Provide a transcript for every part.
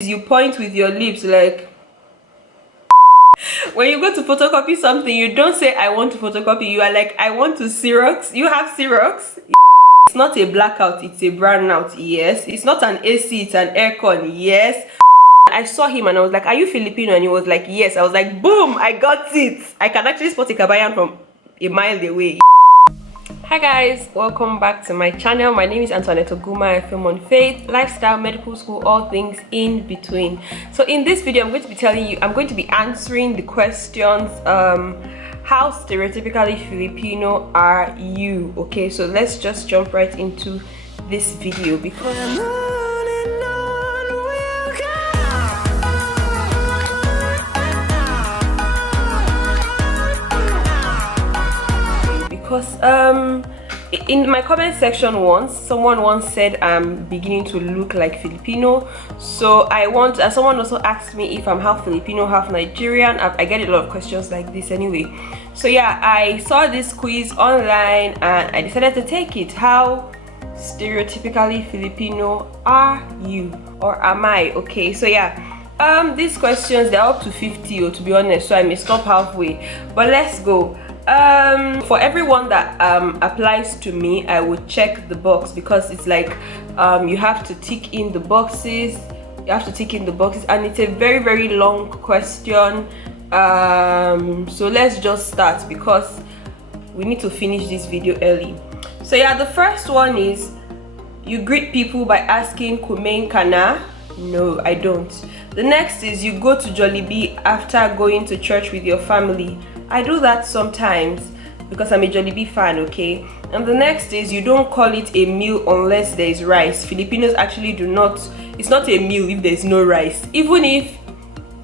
You point with your lips like when you go to photocopy something, you don't say I want to photocopy, you are like I want to Xerox. You have Xerox. It's not a blackout, it's a brownout. Yes. It's not an AC, it's an aircon. Yes. I saw him and I was like, are you Filipino? And he was like, yes. I was like, boom, I got it. I can actually spot a Kabayan from a mile away. Hi guys, welcome back to my channel. My name is Annoguma. I film on faith, lifestyle, medical school, all things in between. So in this video, I'm going to be answering the questions, how stereotypically Filipino are you? Okay, so let's just jump right into this video because in my comment section someone once said I'm beginning to look like Filipino. So someone also asked me if I'm half Filipino, half Nigerian. I get a lot of questions like this anyway. So yeah, I saw this quiz online and I decided to take it. How stereotypically Filipino are you, or am I? Okay, so yeah, these questions, they're up to 50, or to be honest, so I may stop halfway, but let's go. For everyone that applies to me, I would check the box because it's like you have to tick in the boxes. And it's a very, very long question. So let's just start because we need to finish this video early. So yeah, the first one is, you greet people by asking Kumain Kana? No, I don't. The next is, you go to Jollibee after going to church with your family. I do that sometimes because I'm a Jollibee fan, okay? And the next is, you don't call it a meal unless there is rice. Filipinos actually do not. It's not a meal if there's no rice. Even if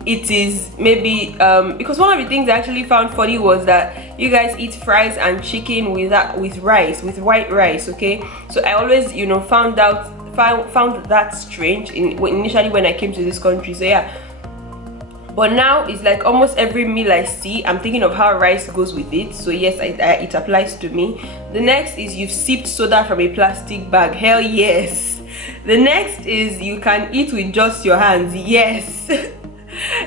it is maybe because one of the things I actually found funny was that you guys eat fries and chicken with rice, with white rice, okay? So I always, found that strange initially when I came to this country. So yeah. But now it's like almost every meal I see, I'm thinking of how rice goes with it. So yes, it applies to me. The next is, you've sipped soda from a plastic bag. Hell yes. The next is, you can eat with just your hands. Yes.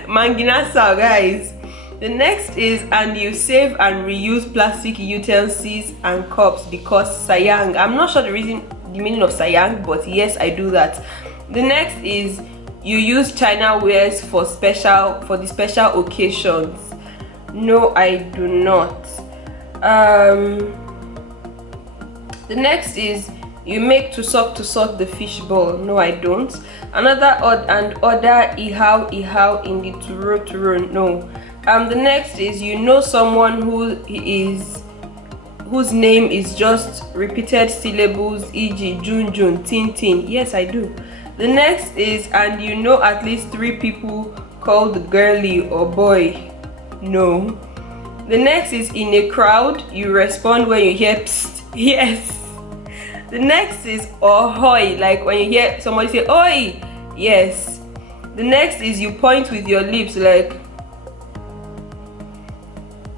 Manginasa, guys. The next is, and you save and reuse plastic utensils and cups because sayang. I'm not sure the meaning of sayang, but yes, I do that. The next is, you use China wares for the special occasions. No, I do not. The next is, you make to suck the fish ball. No, I don't. Another order ihao in the turo. No. The next is, you know someone whose name is just repeated syllables, e.g. Jun, Tin. Yes, I do. The next is, and you know at least 3 people called girly or boy. No. The next is, in a crowd, you respond when you hear psst. Yes. The next is ahoy, like when you hear somebody say oi. Yes. The next is, you point with your lips like,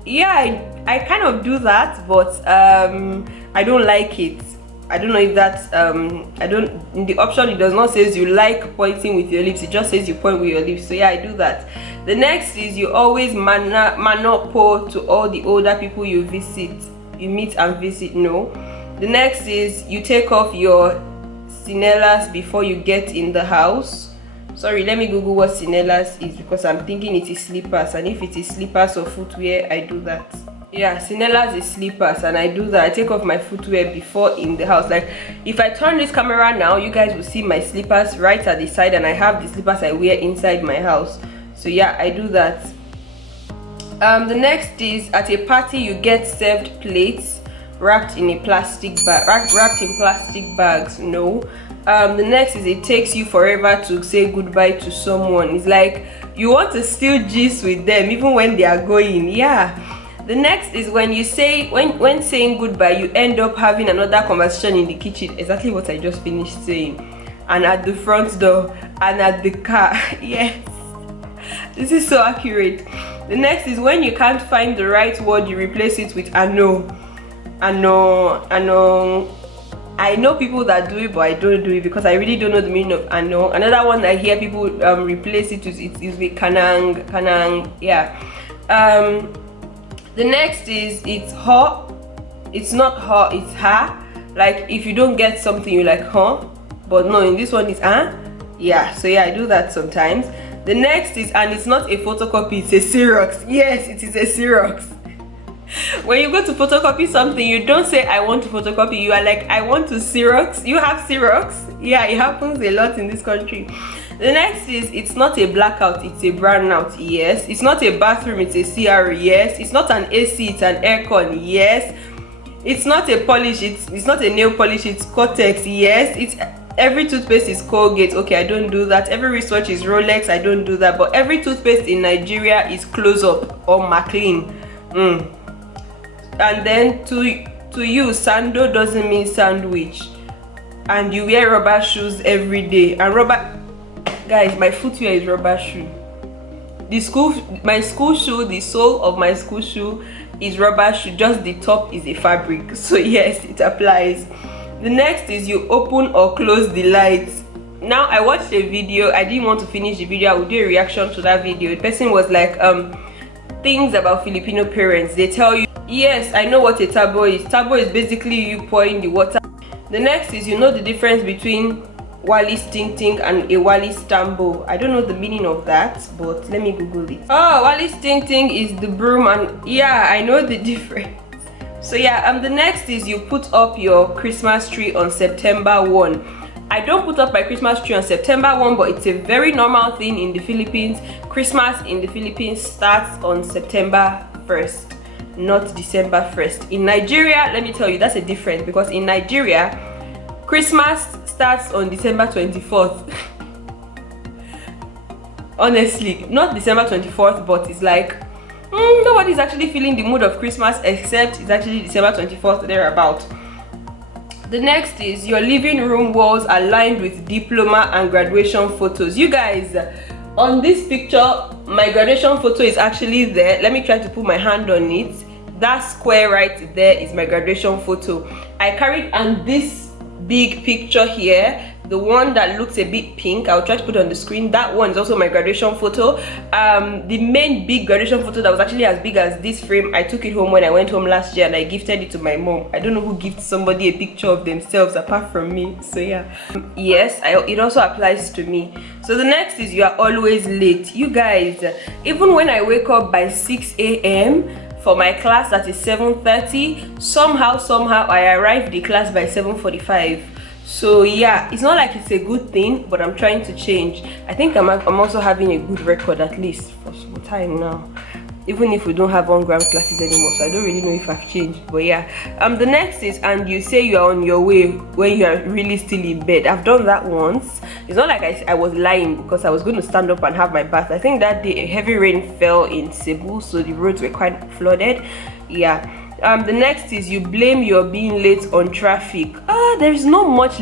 yeah, I kind of do that, but I don't like it. I don't know if that's in the option it does not say you like pointing with your lips, it just says you point with your lips. So yeah, I do that. The next is, you always manopo to all the older people you meet and visit. No. The next is, you take off your sinellas before you get in the house. Sorry, let me Google what sinellas is because I'm thinking it is slippers, and if it is slippers or footwear, I do that. Yeah, sinellas is slippers, and I do that. I take off my footwear before in the house. Like if I turn this camera now, you guys will see my slippers right at the side, and I have the slippers I wear inside my house. So yeah, I do that. The next is, at a party you get served plates wrapped in plastic bags. No. The next is, it takes you forever to say goodbye to someone. It's like you want to still gist with them even when they are going. Yeah. The next is, when you say when saying goodbye, you end up having another conversation in the kitchen. Exactly what I just finished saying. And at the front door and at the car. Yes. This is so accurate. The next is, when you can't find the right word, you replace it with I know people that do it, but I don't do it because I really don't know the meaning of ano. Another one I hear people replace it with kanang. Yeah. The next is it's hot. It's not hot, it's ha. Like if you don't get something, you're like huh, but no, in this one it's yeah. So yeah, I do that sometimes. The next is, and it's not a photocopy, it's a Xerox. Yes, it is a Xerox. When you go to photocopy something, you don't say I want to photocopy, you are like I want to Xerox. You have Xerox? Yeah, it happens a lot in this country. The next is it's not a blackout, it's a brownout. Yes. It's not a bathroom, it's a CR. Yes. It's not an AC, it's an aircon. Yes. It's not a polish, it's not a nail polish, it's Cortex. Yes. It's every toothpaste is Colgate. Okay, I don't do that. Every wristwatch is Rolex. I don't do that. But every toothpaste in Nigeria is Close Up or Maclean. And then to you, sando doesn't mean sandwich. And you wear rubber shoes every day. And rubber, guys, my footwear is rubber shoe. My school shoe, the sole of my school shoe is rubber shoe. Just the top is a fabric. So yes, it applies. The next is you open or close the lights. Now I watched a video. I didn't want to finish the video. I would do a reaction to that video. The person was like, things about Filipino parents. They tell you, yes, I know what a tabo is. Tabo is basically you pouring the water. The next is you know the difference between Wali Ting Ting and a Wali Stambo. I don't know the meaning of that, but let me Google it. Oh, Wali Ting Ting is the broom, and yeah, I know the difference. So yeah, the next is you put up your Christmas tree on September 1. I don't put up my Christmas tree on September 1, but it's a very normal thing in the Philippines. Christmas in the Philippines starts on September 1st, not December 1st. In Nigeria, let me tell you, that's a difference, because in Nigeria, Christmas starts on December 24th. Honestly, not December 24th, but it's like nobody's actually feeling the mood of Christmas except it's actually December 24th thereabout. The next is your living room walls are lined with diploma and graduation photos. You guys, on this picture, my graduation photo is actually there. Let me try to put my hand on it. That square right there is my graduation photo. I carried on this big picture here, the one that looks a bit pink. I'll try to put it on the screen. That one is also my graduation photo. The main big graduation photo that was actually as big as this frame, I took it home when I went home last year and I gifted it to my mom. I don't know who gifts somebody a picture of themselves apart from me. So yeah, yes, it also applies to me. So the next is you are always late. You guys, even when I wake up by 6 a.m. for my class that is 7:30, somehow I arrive the class by 7:45. So yeah, it's not like it's a good thing, but I'm trying to change. I think I'm also having a good record, at least for some time now, even if we don't have on-ground classes anymore. So I don't really know if I've changed, but yeah. The next is, and you say you are on your way when you are really still in bed. I've done that once. It's not like I was lying, because I was going to stand up and have my bath. I think that day a heavy rain fell in Cebu, so the roads were quite flooded. Yeah. The next is you blame your being late on traffic. There's not much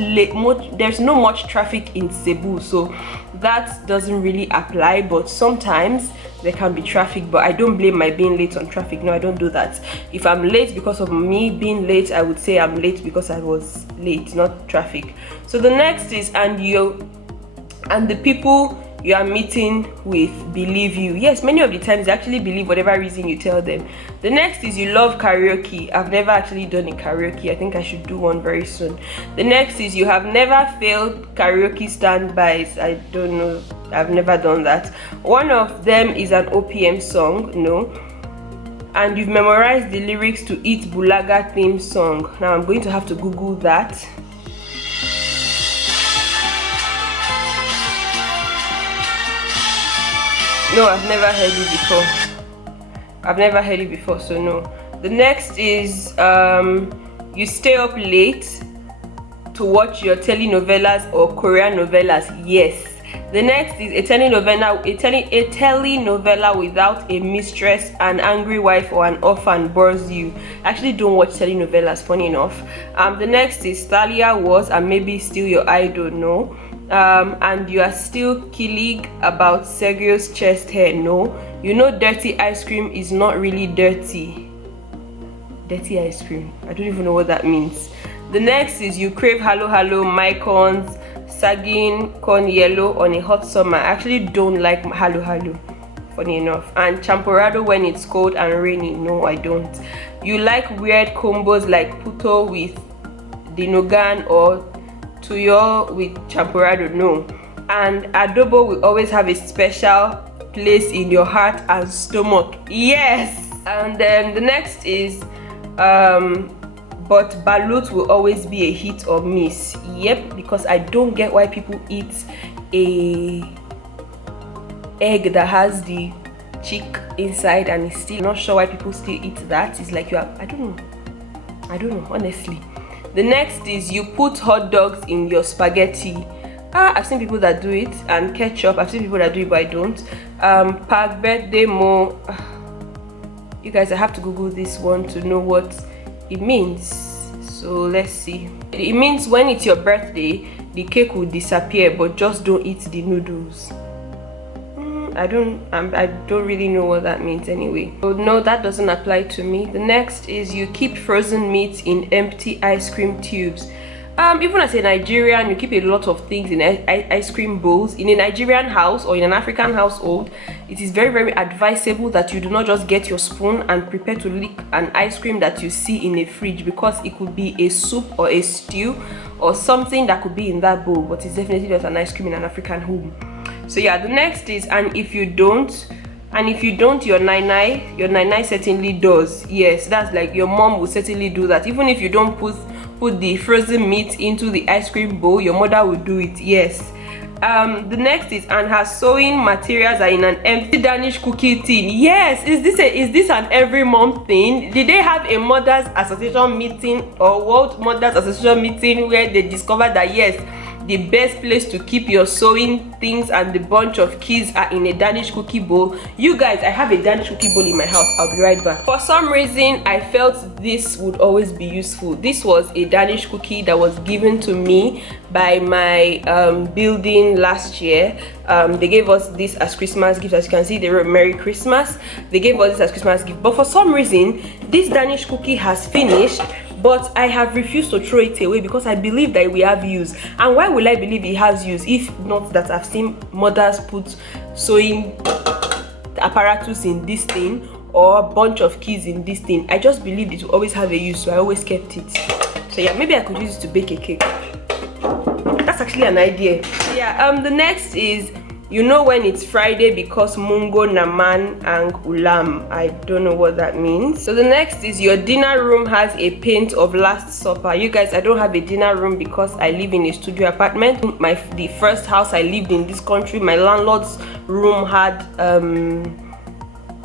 traffic in Cebu, so that doesn't really apply, but sometimes there can be traffic, but I don't blame my being late on traffic. No, I don't do that. If I'm late because of me being late, I would say I'm late because I was late, not traffic. So the next is, and the people you are meeting with believe you. Yes, many of the times they actually believe whatever reason you tell them. The next is you love karaoke. I've never actually done a karaoke. I think I should do one very soon. The next is you have never failed karaoke standbys. I don't know, I've never done that. One of them is an OPM song, no. And you've memorized the lyrics to Eat Bulaga theme song. Now I'm going to have to Google that. No, I've never heard it before. So no. The next is you stay up late to watch your telenovelas or Korean novelas. Yes. The next is a telenovela without a mistress, an angry wife, or an orphan bores you. I actually don't watch telenovelas, funny enough. The next is Thalia was and maybe still your idol, no. And you are still killing about Sergio's chest hair, no. You know dirty ice cream is not really dirty. Dirty ice cream, I don't even know what that means. The next is you crave halo halo, mycons, sagging corn yellow on a hot summer. I actually don't like halo halo, funny enough. And champorado when it's cold and rainy. No, I don't. You like weird combos like puto with dinogan or tuyo with champorado. No. And adobo will always have a special place in your heart and stomach. Yes. And then the next is but balut will always be a hit or miss. Yep, because I don't get why people eat a egg that has the chick inside and it's still not sure why people still eat that. It's like you are, I don't know honestly. The next is you put hot dogs in your spaghetti. I've seen people that do it, and ketchup. I've seen people that do it, but I don't. Pag birthday mo. You guys, I have to Google this one to know what it means. So let's see. It means when it's your birthday, the cake will disappear, but just don't eat the noodles. I don't really know what that means anyway. So no, that doesn't apply to me. The next is you keep frozen meat in empty ice cream tubes. Even as a Nigerian, you keep a lot of things in ice cream bowls. In a Nigerian house or in an African household, it is very, very advisable that you do not just get your spoon and prepare to lick an ice cream that you see in a fridge, because it could be a soup or a stew or something that could be in that bowl, but it's definitely not an ice cream in an African home. So yeah, the next is, and if you don't, your nai certainly does. Yes, that's like your mom will certainly do that. Even if you don't put the frozen meat into the ice cream bowl, your mother will do it. Yes. The next is, and her sewing materials are in an empty Danish cookie tin. Yes. Is this an every mom thing? Did they have a mothers association meeting or World Mothers Association meeting where they discovered that yes, the best place to keep your sewing things and the bunch of keys are in a Danish cookie bowl? You guys, I have a Danish cookie bowl in my house. I'll be right back. For some reason, I felt this would always be useful. This was a Danish cookie that was given to me by my building last year. They gave us this as Christmas gift. As you can see, they wrote Merry Christmas. They gave us this as Christmas gift. But for some reason, this Danish cookie has finished, but I have refused to throw it away because I believe that we have use. And why will I believe it has use if not that I've seen mothers put sewing apparatus in this thing or a bunch of keys in this thing? I just believed it will always have a use, so I always kept it. So yeah, maybe I could use it to bake a cake. That's actually an idea. Yeah, the next is, you know when it's Friday because mungo naman and ulam. I don't know what that means. So the next is your dinner room has a paint of Last Supper. You guys, I don't have a dinner room because I live in a studio apartment. The first house I lived in this country, my landlord's room had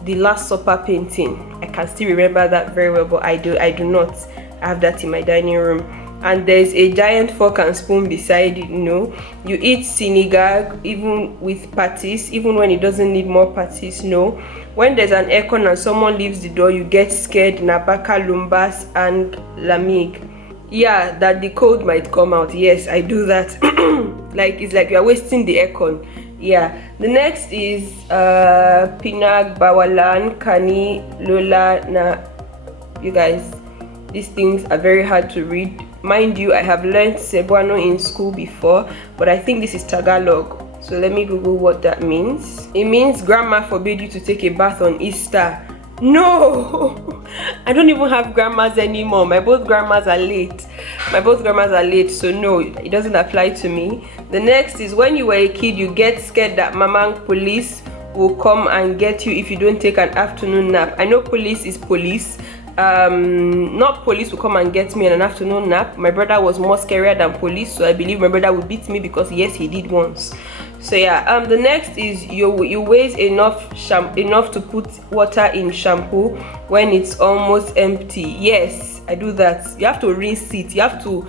the Last Supper painting. I can still remember that very well, but I do not have that in my dining room. And there's a giant fork and spoon beside it. No, you eat sinigag even with patties, even when it doesn't need more patties. No, when there's an aircon and someone leaves the door, you get scared. Nabaka, lumbas, and lamig. Yeah, that the cold might come out. Yes, I do that. Like it's like you're wasting the aircon. Yeah. The next is pinag bawalan kani lola na. You guys, these things are very hard to read. Mind you, I have learned Cebuano in school before, but I think this is Tagalog. So let me Google what that means. It means grandma forbade you to take a bath on Easter. No! I don't even have grandmas anymore. My both grandmas are late. So no, it doesn't apply to me. The next is, when you were a kid, you get scared that mamang police will come and get you if you don't take an afternoon nap. I know police is police. Not police will come and get me on an afternoon nap. My brother was more scarier than police, so I believe my brother would beat me because yes, he did once. So yeah, the next is you waste enough to put water in shampoo when it's almost empty. Yes, I do that. You have to rinse it. You have to,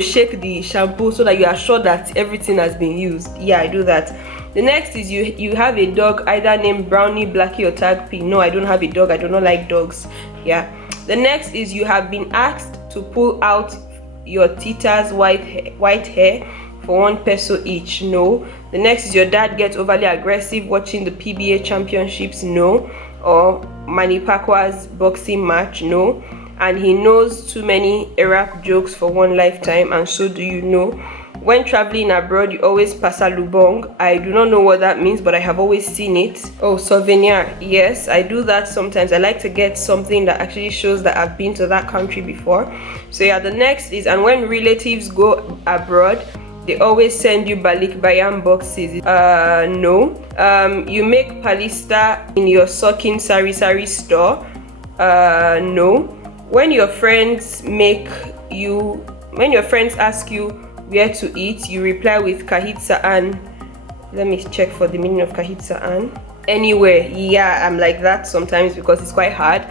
shake the shampoo so that you are sure that everything has been used. Yeah, I do that. The next is you have a dog either named Brownie, Blackie, or Tagpi. No, I don't have a dog. I do not like dogs. Yeah. The next is you have been asked to pull out your tita's white hair for 1 peso each. No. The next is your dad gets overly aggressive watching the PBA championships. No. Or Manny Pacquiao's boxing match. No. and he knows too many Arab jokes for one lifetime, and so do you know. When traveling abroad, you always pasa lubong. I do not know what that means, but I have always seen it. Oh, souvenir. Yes, I do that sometimes. I like to get something that actually shows that I've been to that country before. So yeah, the next is, and when relatives go abroad, they always send you balik bayam boxes. No. You make palista in your soaking sari store. No. When your friends ask you where to eat, you reply with kahit saan. Let me check for the meaning of kahit saan. Anywhere. Yeah, I'm like that sometimes because it's quite hard.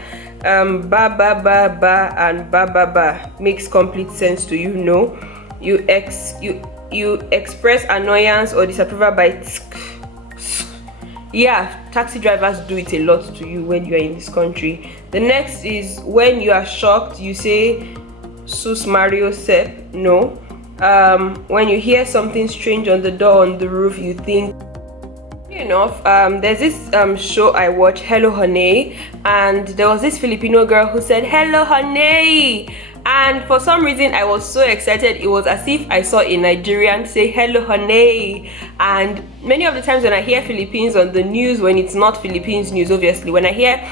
Ba ba ba ba and ba ba ba makes complete sense to you. No. You express annoyance or disapproval by yeah, taxi drivers do it a lot to you when you are in this country. The next is when you are shocked, you say sus Mario Sep. No. When you hear something strange on the door, on the roof, you think enough. There's this show I watch, Hello Honey, and there was this Filipino girl who said hello honey, and for some reason I was so excited. It was as if I saw a Nigerian say hello honey. And many of the times when I hear Philippines on the news, when it's not Philippines news, obviously, when I hear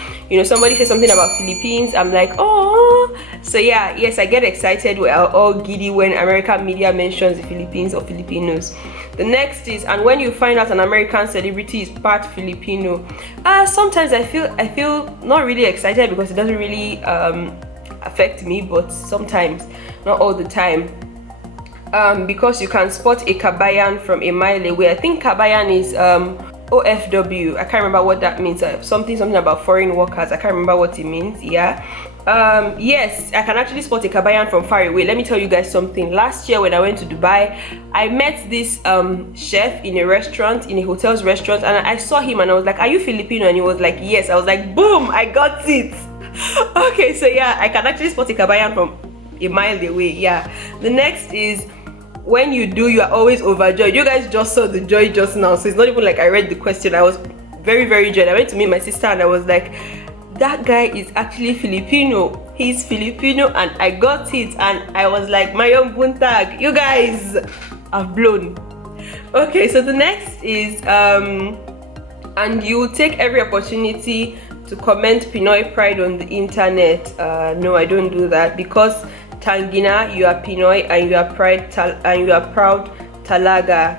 somebody say something about Philippines, I'm like, oh. So yeah, yes, I get excited, we're all giddy when American media mentions the Philippines or Filipinos. The next is, and when you find out an American celebrity is part Filipino, sometimes I feel not really excited because it doesn't really affect me, but sometimes, not all the time. Because you can spot a kabayan from a mile away. I think kabayan is OFW. I can't remember what that means. Something about foreign workers. I can't remember what it means. Yeah. Yes, I can actually spot a kabayan from far away. Let me tell you guys something. Last year when I went to Dubai, I met this chef in a restaurant, in a hotel's restaurant, and I saw him and I was like, are you Filipino? And he was like, yes. I was like, boom, I got it. Okay, so yeah, I can actually spot a kabayan from a mile away. Yeah. The next is, when you are always overjoyed. You guys just saw the joy just now, so it's not even like I read the question. I was very, very joyed. I went to meet my sister and I was like, that guy is actually Filipino. He's Filipino, and I got it. And I was like, Mayong buntag. You guys have blown. Okay, so the next is and you take every opportunity to comment Pinoy pride on the internet. No, I don't do that, because Tangina, you are Pinoy and you are proud Talaga.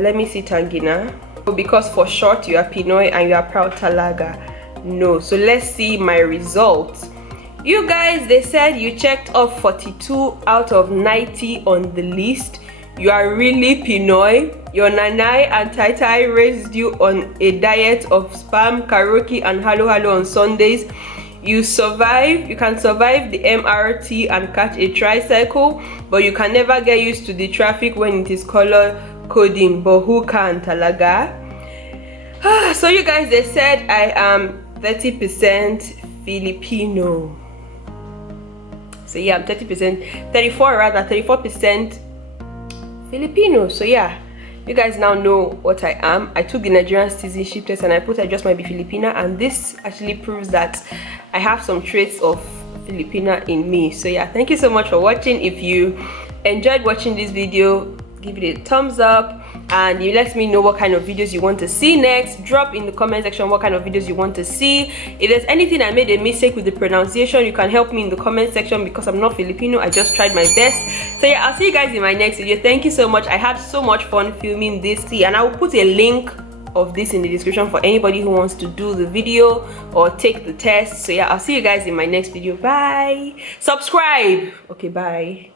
Let me see Tangina. Because for short you are Pinoy and you are proud Talaga. No. So let's see my results. You guys, they said you checked off 42 out of 90 on the list. You are really Pinoy. Your nanai and taitai raised you on a diet of spam, karaoke and halo halo on Sundays. You can survive the MRT and catch a tricycle, but you can never get used to the traffic when it is color coding. But who can, talaga? So you guys, they said I am 30% Filipino. So yeah, I'm 34% Filipino. So yeah, you guys now know what I am. I took the Nigerian citizenship test and I put I just might be Filipina, and this actually proves that I have some traits of Filipina in me. So yeah, thank you so much for watching. If you enjoyed watching this video, give it a thumbs up, and you let me know what kind of videos you want to see next. Drop in the comment section what kind of videos you want to see. If there's anything I made a mistake with the pronunciation, you can help me in the comment section, because I'm not Filipino. I just tried my best. So yeah, I'll see you guys in my next video. Thank you so much. I had so much fun filming this, and I will put a link of this in the description for anybody who wants to do the video or take the test. So yeah, I'll see you guys in my next video. Bye. Subscribe. Okay, bye.